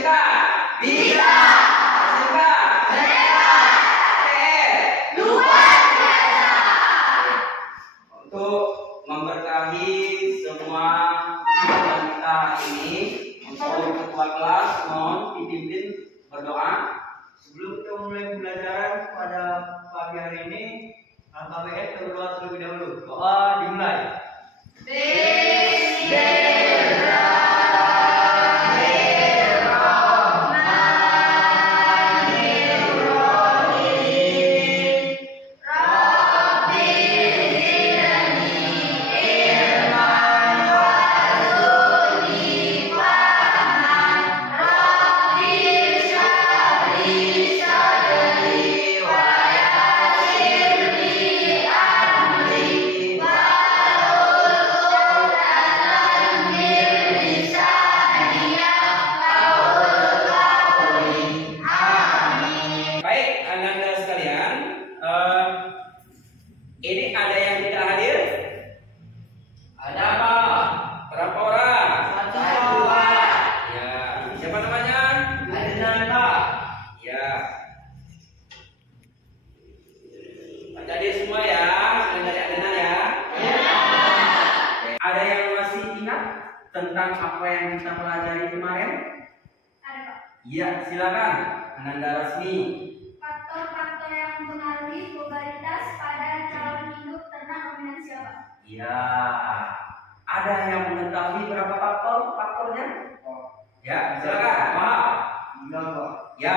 SMK? Bisa. SMK? Mereka. PR? Luar biasa. Untuk memberkahi semua kita ini, untuk ketua kelas mohon dipimpin berdoa. Sebelum kita mulai pembelajaran pada pagi hari ini, KBS berdoa terlebih dahulu. Doa dimulai. Ini ada yang tidak hadir? Ada apa? Berapa orang? Satu. Ya, siapa namanya? Adenan, Pak. Ya. Baca hadir semua ya, sudah dari adenan ya. Ya. Ada yang masih ingat tentang apa yang kita pelajari kemarin? Ada, Pak. Iya, silakan. Ananda Rasmi. Faktor-faktor yang mempengaruhi probabilitas pada calon induk ternak dominansia, Pak. Ya, ada yang mengetahui berapa faktornya? Ya, silakan. Maaf. Iya, Pak. Ya,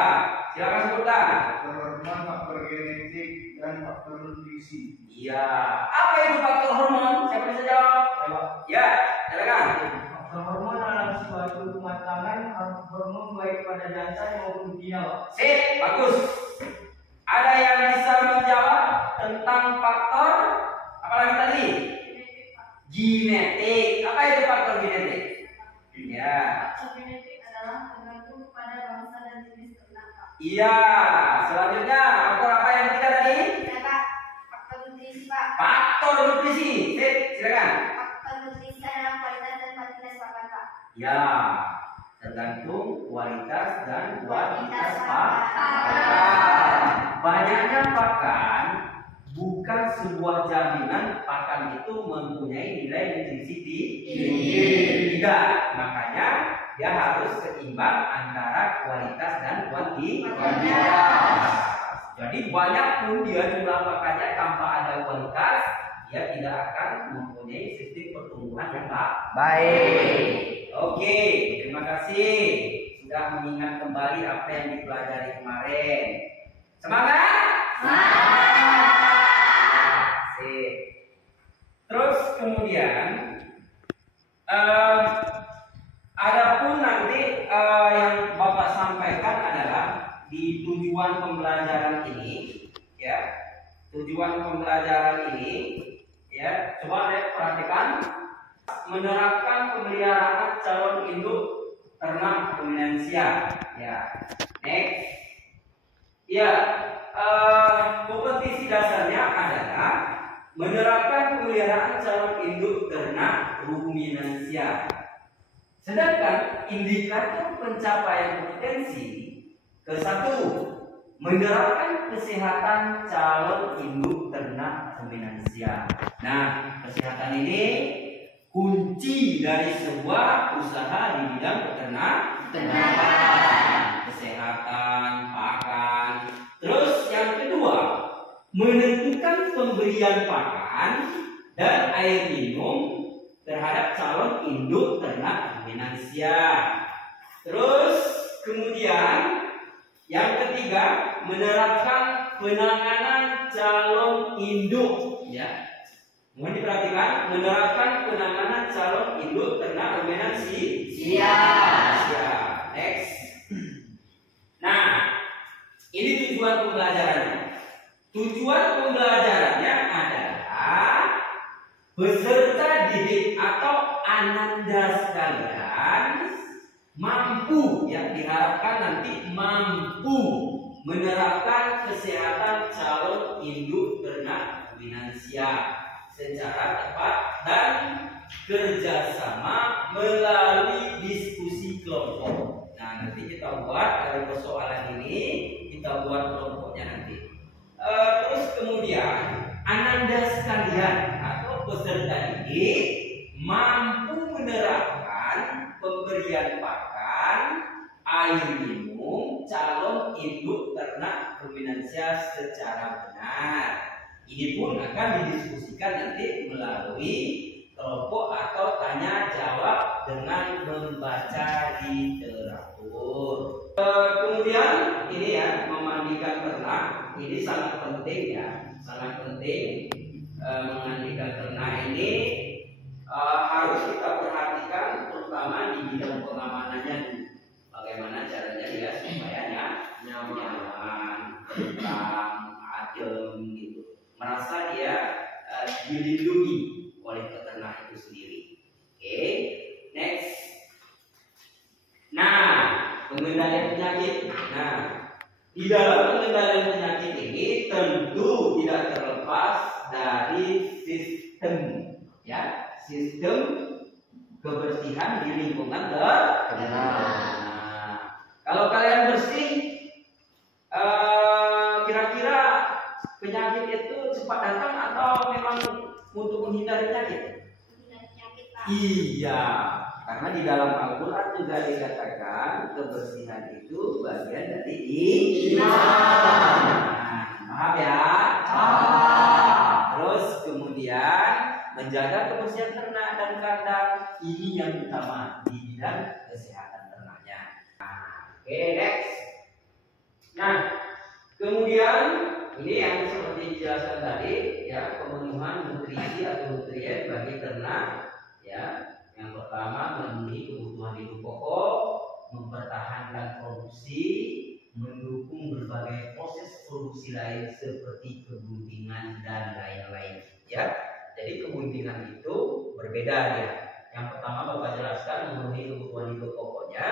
silakan sebutkan. Faktor hormon, faktor genetik, dan faktor nutrisi. Iya. Apa itu faktor hormon? Siapa bisa jawab? Ya, silakan. Faktor hormon adalah suatu kematangan hormon baik pada jantan maupun betina, Pak. Sip, bagus. Ada yang bisa menjawab tentang faktor apa lagi tadi? Genetik, Pak. Genetik. Apa itu faktor genetik? Ya. Faktor genetik adalah tergantung pada bangsa dan jenis ternak, Pak. Iya. Selanjutnya faktor apa yang ketiga tadi? Ya, Pak. Faktor nutrisi, Pak. Faktor nutrisi. Sip, silakan. Faktor nutrisi adalah kualitas dan kuantitas pakan, Pak. Ya. Tergantung kualitas dan kuantitas pakan. pakan. Banyaknya pakan bukan sebuah jaminan pakan itu mempunyai nilai nutrisi tinggi. Tidak, makanya dia harus seimbang antara kualitas dan kuantitas. Jadi banyak pun dia jumlah pakannya tanpa ada kualitas, dia tidak akan mempunyai sistem pertumbuhan yang baik. Oke, terima kasih sudah mengingat kembali apa yang dipelajari kemarin. Semangat! Sip. Terus kemudian adapun nanti yang Bapak sampaikan adalah di tujuan pembelajaran ini, ya. Tujuan pembelajaran ini, ya. Coba lihat, perhatikan, menerapkan pemeliharaan calon induk ternak dominansia. Ya. Next. Ya, kompetisi dasarnya adalah menerapkan pemeliharaan calon induk ternak ruminansia. Sedangkan indikator pencapaian kompetensi ke-1, menerapkan kesehatan calon induk ternak ruminansia. Nah, kesehatan ini kunci dari sebuah usaha di bidang peternakan. Kesehatan, pakan. Terus yang kedua, menentukan pemberian pakan dan air minum terhadap calon induk ternak ruminansia. Terus kemudian yang ketiga, menerapkan penanganan calon induk, ya. Mohon diperhatikan, menerapkan penanganan calon induk ternak ruminansia. Next. Nah, ini tujuan pembelajarannya. Tujuan pembelajarannya adalah peserta didik atau ananda sekalian mampu, ya, diharapkan nanti mampu menerapkan kesehatan calon induk ternak ruminansia secara tepat dan kerjasama melalui diskusi kelompok. Nah, nanti kita buat dari persoalan ini, kita buat kelompoknya nanti. Terus kemudian Ananda sekalian atau peserta didik mampu menerapkan pemberian pakan, air minum calon induk ternak ruminansia secara benar. Ini pun akan didiskusikan nanti melalui kelompok atau tanya jawab dengan membaca literatur. Kemudian ini ya, memandikan ternak ini sangat penting ya, sangat penting. Memandikan ternak ini harus kita perhatikan terutama di bidang pengamanannya dulu. Bagaimana caranya ya supaya nyaman, tentram, adem gitu. Merasa dia dilindungi oleh peternak itu sendiri. Oke, next. Nah, pengendalian penyakit. Nah, di dalam pengendalian penyakit ini tentu tidak terlepas dari sistem, ya, sistem kebersihan di lingkungan ternak. Nah, kalau kalian bersih, kira-kira penyakit itu cepat datang atau memang untuk menghindari penyakit? Iya, karena di dalam Al-Quran juga dikatakan kebersihan itu bagian dari iman. Paham ya? Terus kemudian menjaga kebersihan ternak dan kandang ini yang utama di bidang kesehatan ternaknya. Oke, next. Nah, kemudian ini yang seperti dijelaskan tadi ya, pemenuhan nutrisi atau nutrien bagi ternak ya. Yang pertama memenuhi kebutuhan hidup pokok, mempertahankan produksi, mendukung berbagai proses produksi lain seperti keguntingan dan lain-lain ya. Jadi keguntingan itu berbeda ya. Yang pertama Bapak jelaskan memenuhi kebutuhan hidup pokoknya,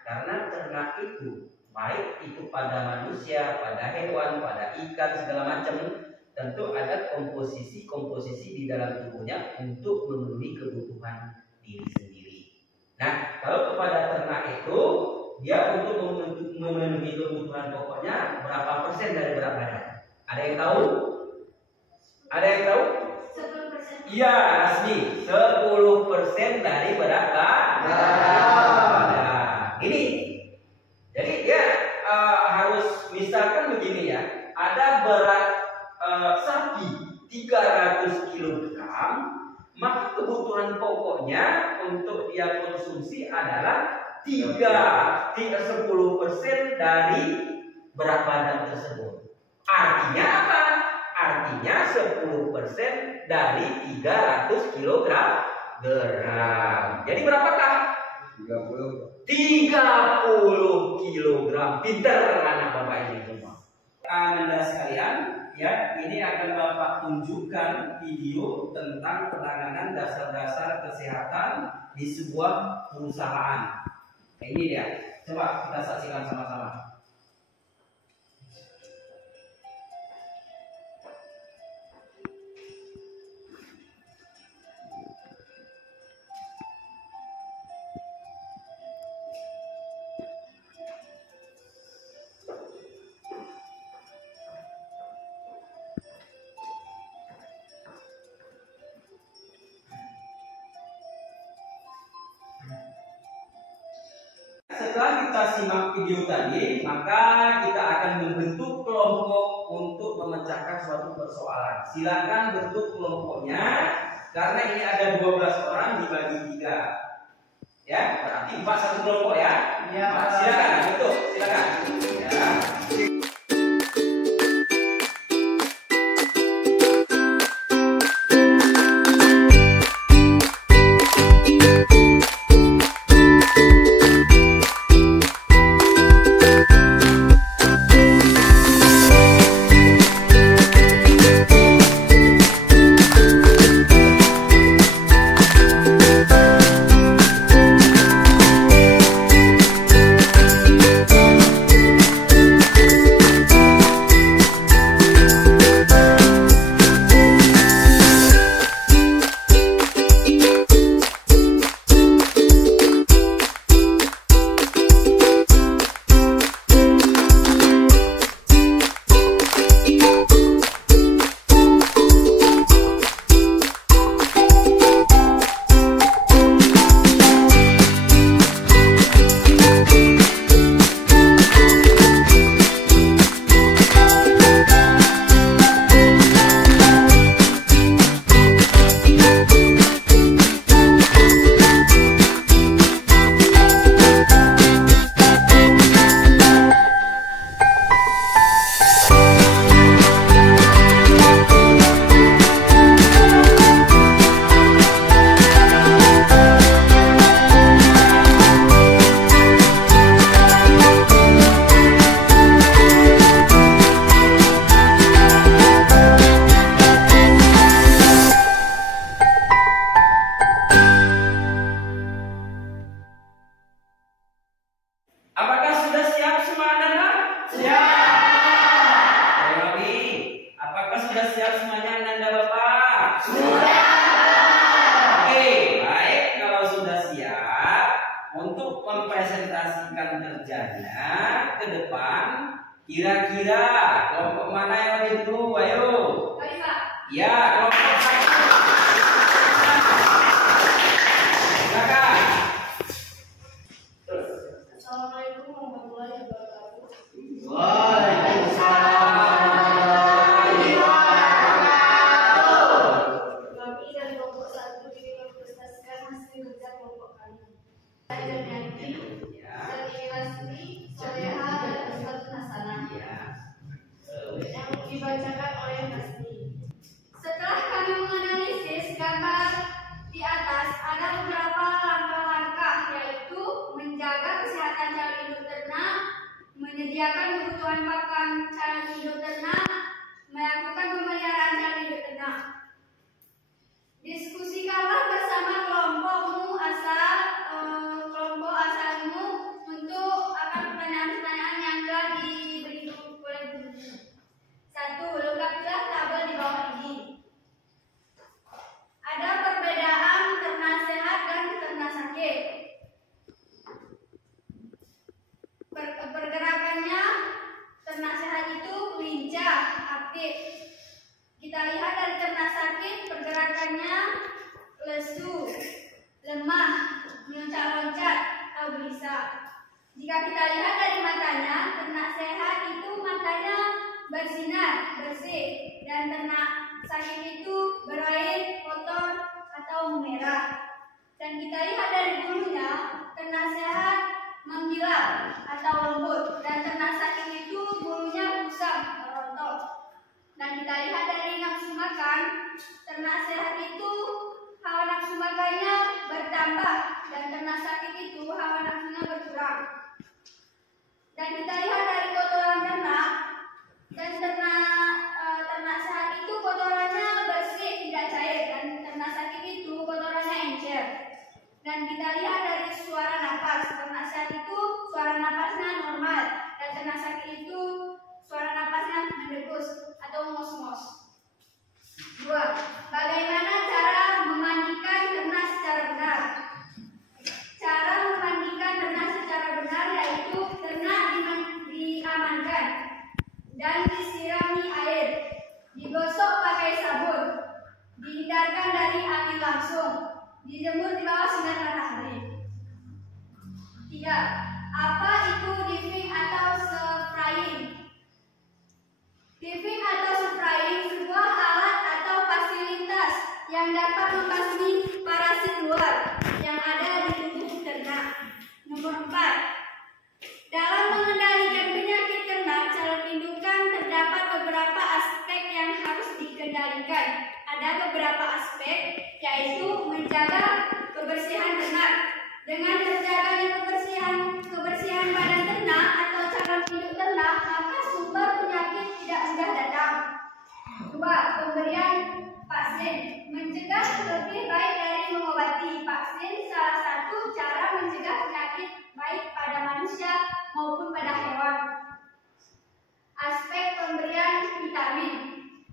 karena ternak itu baik itu pada manusia, pada hewan, pada ikan segala macam, tentu ada komposisi di dalam tubuhnya untuk memenuhi kebutuhan diri sendiri. Nah, kalau kepada ternak itu dia untuk memenuhi kebutuhan pokoknya berapa persen dari berat badan? Ada yang tahu? Ada yang tahu? 10%. Iya, Rasmi, 10% dari berat badan. Ini. Jadi ya harus misalkan begini ya, ada berat sapi 300 kg, maka kebutuhan pokoknya untuk dia konsumsi adalah 10% dari berat badan tersebut. Artinya apa? Artinya 10% dari 300 kg. Jadi berapakah? 30 kg. Pinter anak Bapak ini semua. Anda sekalian, ya, ini akan Bapak tunjukkan video tentang penanganan dasar-dasar kesehatan di sebuah perusahaan. Ini dia. Coba kita saksikan sama-sama. Setelah kita simak video tadi, maka kita akan membentuk kelompok untuk memecahkan suatu persoalan. Silakan bentuk kelompoknya, karena ini ada 12 orang dibagi 3. Ya, berarti 4 satu kelompok ya. Iya, Pak. Silakan bentuk, silakan. Ya. mempresentasikan kerjanya ke depan, kira-kira kelompok mana yang lebih dulu? Ayo. Baik, Pak. Ya, kelompok satu. Silakan. Terus. Assalamualaikum warahmatullahi wabarakatuh. Kami dari kelompok 1 ingin mempresentasikan hasil kerja kelompok kami. Saya Daniati, Sati Lasmi, Soleha, dan Ustaz Hasanah. Yang dibacakan oleh Nasmi. Setelah kami menganalisis gambar di atas, ada beberapa langkah-langkah, yaitu menjaga kesehatan calon induk ternak, menyediakan kebutuhan pakan calon induk ternak, melakukan pemeliharaan calon induk ternak. Diskusikanlah bersama kelompok asalmu untuk akan pertanyaan-pertanyaan yang telah diberi oleh gurumu. 1. Lengkapilah tabel di bawah ini. Ada perbedaan ternak sehat dan ternak sakit. Pergerakannya, ternak sehat itu lincah, aktif. Kita lihat dari ternak sakit, pergerakannya lesu, lemah, meloncat-loncat, atau gelisah. Jika kita lihat dari matanya, ternak sehat itu matanya bersinar, bersih, dan ternak sakit itu berair, kotor, atau memerah. Dan kita lihat dari bulunya, ternak sehat mengkilap atau lembut, dan ternak sakit itu bulunya kusam atau rontok. Dan kita lihat dari nafsu makan, ternak sehat itu hawa nafsu makannya bertambah, dan ternak sakit itu hawa nafsunya berkurang. Dan kita lihat dari kotoran ternak, dan ternak sehat itu kotorannya bersih, tidak cair, dan ternak sakit itu kotorannya encer. Dan kita lihat dari suara napas, ternak sehat itu suara napasnya normal, dan ternak sakit itu suara napasnya mendegus atau ngos-ngos. 2. Bagaimana cara memandikan ternak secara benar? Cara memandikan ternak secara benar yaitu ternak diamankan dan disirami air, digosok pakai sabun, dihindarkan dari angin langsung, dijemur di bawah sinar matahari. 3. Apa itu diving atau spraying? Diving atau spraying sebuah alat atau fasilitas yang dapat membasmi parasit luar yang ada di tubuh ternak. Nomor 4. Dalam mengendalikan penyakit ternak calon indukan terdapat beberapa aspek yang harus dikendalikan. Ada beberapa aspek, yaitu menjaga kebersihan ternak. Dengan terjaganya kebersihan badan ternak atau calon induk ternak, maka sumber penyakit tidak mudah datang. 2. Pemberian vaksin. Mencegah lebih baik dari mengobati. Vaksin salah satu cara mencegah penyakit baik pada manusia maupun pada hewan. Aspek pemberian vitamin.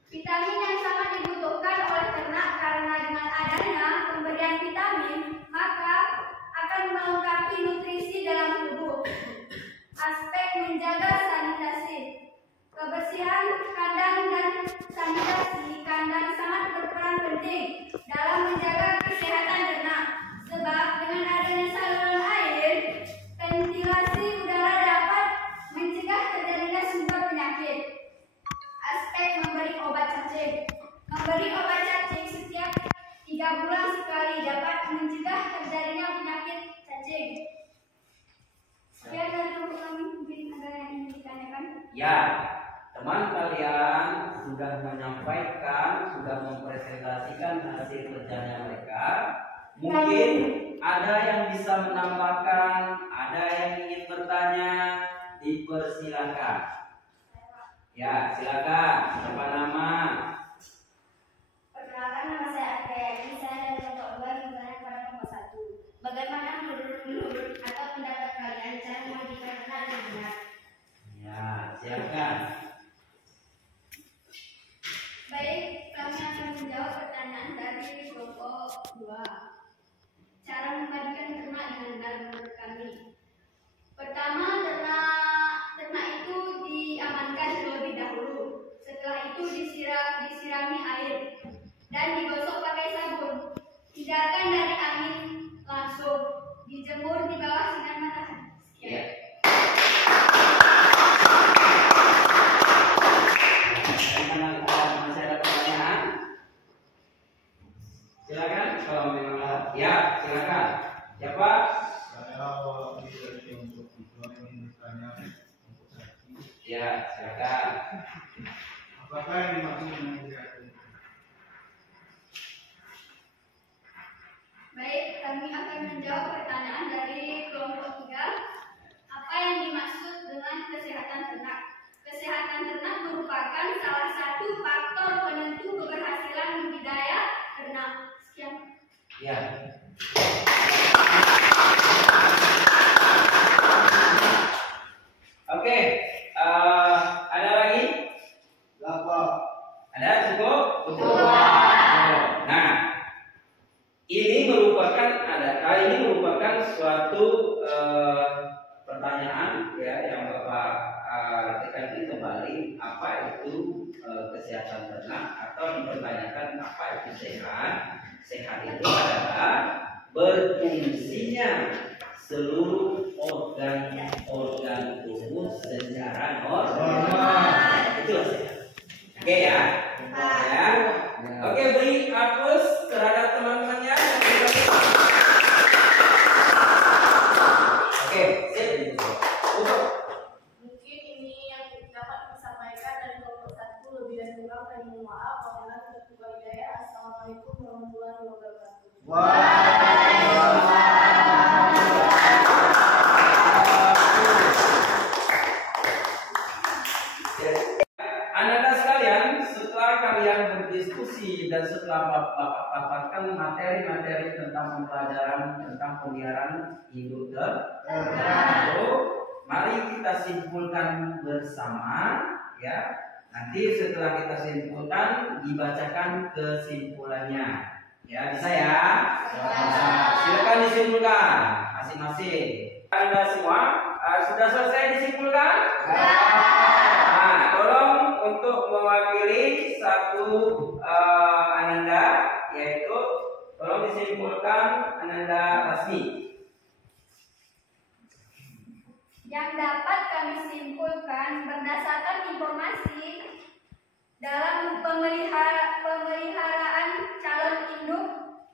Vitamin yang sangat dibutuhkan oleh ternak karena dengan adanya pemberian vitamin, maka akan melengkapi nutrisi dalam tubuh. Aspek menjaga sanitasi. Kebersihan kandang dan sanitasi kandang sangat berperan penting dalam menjaga kesehatan ternak. Sebab dengan adanya saluran air, ventilasi udara dapat mencegah terjadinya sumber penyakit. Aspek memberi obat cacing. Memberi obat cacing setiap 3 bulan sekali dapat mencegah terjadinya penyakit cacing. Sekian dari kelompok kami, mungkin ada yang ingin ditanyakan? Ya, teman kalian sudah menyampaikan, sudah mempresentasikan hasil kerjanya mereka. Mungkin ada yang bisa menambahkan, ada yang ingin bertanya, dipersilakan. Ya, silakan. Siapa nama? Perkenalkan, nama saya Ade. Saya dari kelompok 2 yang bertanya kepada kelompok 1. Bagaimana menurut atau pendapat kalian cara memandikan ternak yang benar? Ya, silakan. Baik, kami akan menjawab pertanyaan dari kelompok 2. Cara memandikan ternak dengan benar menurut kami. Ya, silakan. Apakah yang dimaksud dengan kesehatan? Baik, kami akan menjawab pertanyaan dari kelompok 3. Apa yang dimaksud dengan kesehatan ternak? Kesehatan ternak merupakan salah satu faktor penentu keberhasilan budidaya ternak. Sekian. Ya. Oke, ada lagi? Dapat. Ada cukup? Nah, ini merupakan suatu pertanyaan ya yang Bapak ketika itu kembali apa itu kesehatan ternak atau dipertanyakan apa itu sehat. Sehat itu adalah berfungsinya seluruh organ tubuh secara normal. Itulah sehat. Oke ya. Ya. Oke, beri hapus terhadap teman-temannya. Oke, sip. Mungkin ini yang dapat disampaikan dari kelompok 1. Lebih dan kurang kami mohon maaf. Wabillahi taufiq wal hidayah. Assalamualaikum warahmatullahi wabarakatuh. Anak-anak sekalian, setelah kalian berdiskusi dan setelah Bapak paparkan materi-materi tentang pembelajaran tentang pemeliharaan induk ternak, mari kita simpulkan bersama ya. Nanti setelah kita simpulkan dibacakan kesimpulannya. Ya, bisa ya? Bisa. Silakan disimpulkan masing-masing. Anda semua sudah selesai disimpulkan? Nah, tolong untuk mewakili satu Ananda, yaitu tolong disimpulkan Ananda Rasmi. Yang dapat kami simpulkan berdasarkan informasi dalam pemeliharaan calon induk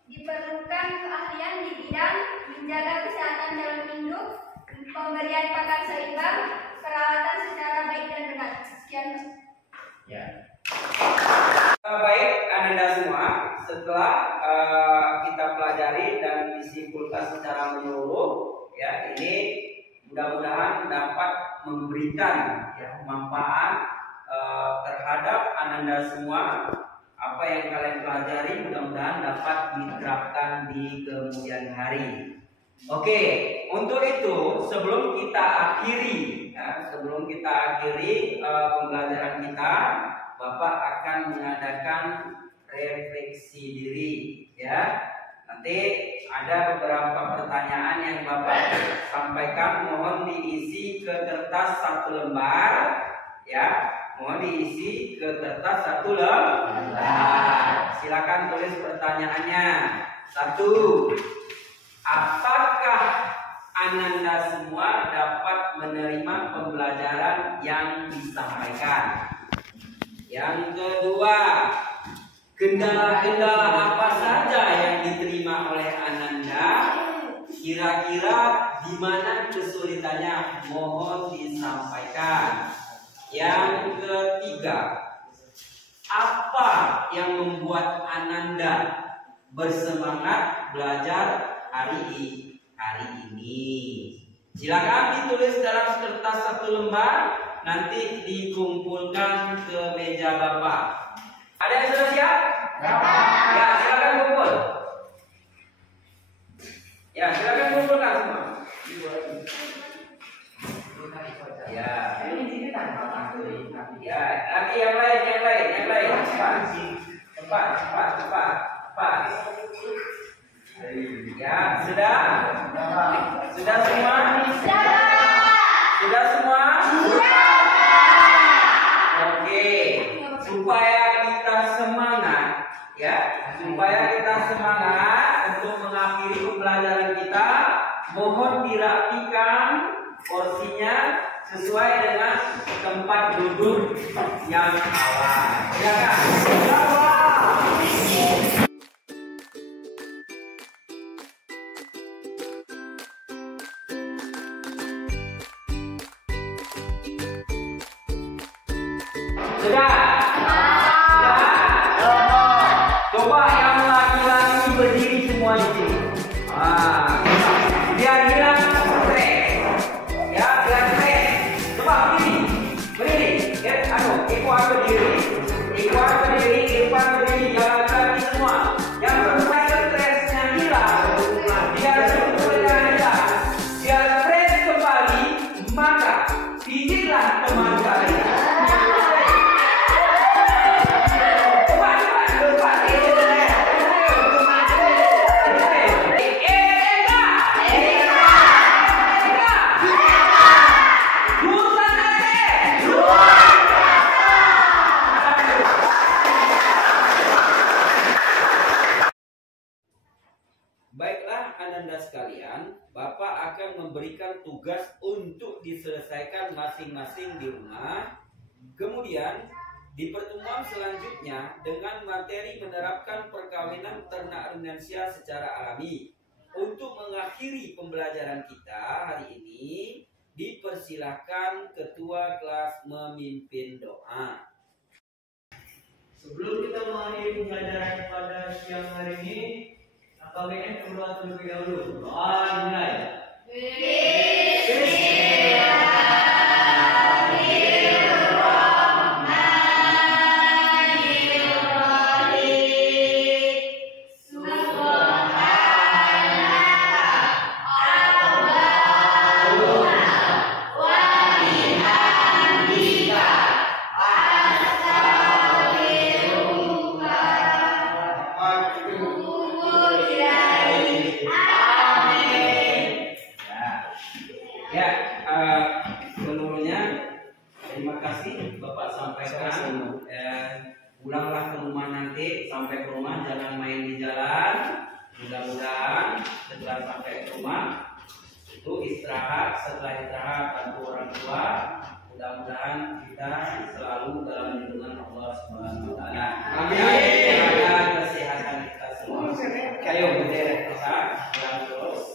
diperlukan keahlian di bidang menjaga kesehatan calon induk, pemberian pakan seimbang, perawatan secara baik dan benar. Sekian. Ya. Baik, Ananda semua, setelah kita pelajari dan disimpulkan secara menyeluruh, ya ini mudah-mudahan dapat memberikan ya manfaat terhadap Ananda semua. Apa yang kalian pelajari mudah-mudahan dapat diterapkan di kemudian hari. Oke, untuk itu sebelum kita akhiri pembelajaran kita, Bapak akan mengadakan refleksi diri ya. Nanti ada beberapa pertanyaan yang Bapak sampaikan, mohon diisi ke kertas 1 lembar ya. Mohon diisi ke kertas 1 lembar. Silakan tulis pertanyaannya. 1. Apakah Ananda semua dapat menerima pembelajaran yang disampaikan? Yang kedua, kendala-kendala apa saja yang diterima oleh Ananda? Kira-kira di mana kesulitannya? Mohon disampaikan. Yang ketiga, apa yang membuat Ananda bersemangat belajar hari ini? Silakan ditulis dalam kertas 1 lembar, nanti dikumpulkan ke meja Bapak. Ada yang sudah siap? Ya, silakan kumpul. Ya, silakan kumpulkan semua. Ya. Ya, nanti yang lain. Cepat. Ya, sudah? Sudah semua? Sudah semua? Oke, supaya kita semangat ya, untuk mengakhiri pembelajaran kita, mohon dirapikan porsinya sesuai dengan tempat duduk yang awal. Silakan. Sudah? Coba yang laki-laki berdiri semua di sini. Biar hilang stres. Ya, biar stres. Coba berdiri. Ikuan berdiri. Jangan laki semua. Yang perempuan stresnya hilang. Biar sebetulnya hilang. Biar stres kembali, maka pijitlah teman kalian. Baiklah Ananda sekalian, Bapak akan memberikan tugas untuk diselesaikan masing-masing di rumah. Kemudian di pertemuan selanjutnya dengan materi menerapkan perkawinan ternak rumensia secara alami. Untuk mengakhiri pembelajaran kita hari ini, dipersilahkan ketua kelas memimpin doa. Sebelum kita mengakhiri pembelajaran pada siang hari ini, KBN berdoa terlebih dahulu. Doa dimulai. Seluruhnya terima kasih Bapak sampaikan. Pulanglah ke rumah nanti, sampai ke rumah jangan main di jalan. Mudah-mudahan setelah sampai ke rumah itu istirahat, setelah istirahat bantu orang tua. Mudah-mudahan kita selalu dalam lindungan Allah Subhanahu wa taala. Amin. Kesehatan kita semua. Ayo berdiri kita, pulang terus.